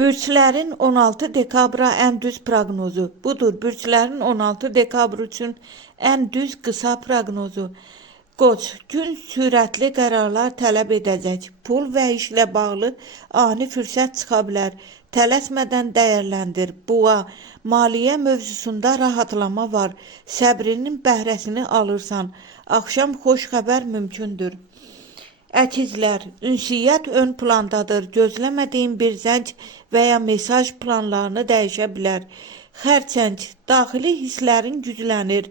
Bürçlərin 16 dekabra ən düz proqnozu. Budur, bürçlərin 16 dekabr üçün ən düz qısa proqnozu. Qoç, gün sürətli qərarlar tələb edəcək. Pul və işlə bağlı ani fürsət çıxa bilər. Tələsmədən dəyərləndir. Boğa, maliyyə mövzusunda rahatlama var. Səbrinin bəhrəsini alırsan. Axşam xoş xəbər mümkündür. Əkizlər, ünsiyyət ön plandadır. Gözləmədiyin bir zəng və ya mesaj planlarını dəyişə bilər. Xərçəng, daxili hisslərin güclənir.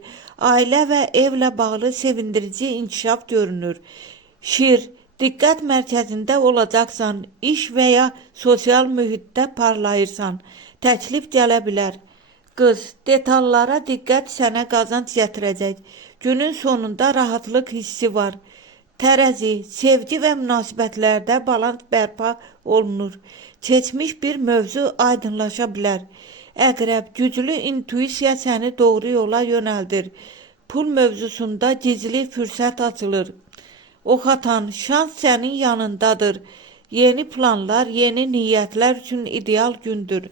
Ailə və evlə bağlı sevindirici inkişaf görünür. Şir, diqqət mərkəzində olacaqsan. İş və ya sosial mühitdə parlayırsan. Təklif gələ bilər. Qız, detallara diqqət sənə qazanc gətirəcək. Günün sonunda rahatlıq hissi var. Tərəzi, sevgi və münasibətlərdə balans bərpa olunur. Keçmiş bir mövzu aydınlaşa bilər. Əqrəb, güclü intuisiya səni doğru yola yönəldir. Pul mövzusunda gizli fürsət açılır. Oxatan, şans sənin yanındadır. Yeni planlar, yeni niyyətlər üçün ideal gündür.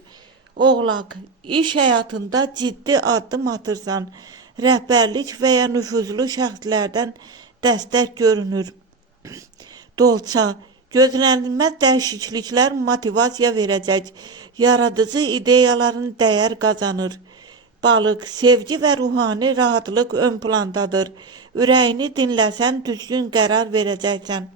Oğlaq, iş həyatında ciddi addım atırsan. Rəhbərlik və ya nüfuzlu şəxslərdən dəstək görünür. Dolça, gözlənilməz dəyişikliklər motivasiya verəcək. Yaradıcı ideyaların dəyər qazanır. Balıq, sevgi və ruhani rahatlıq ön plandadır. Ürəyini dinləsən düzgün qərar verəcəksən.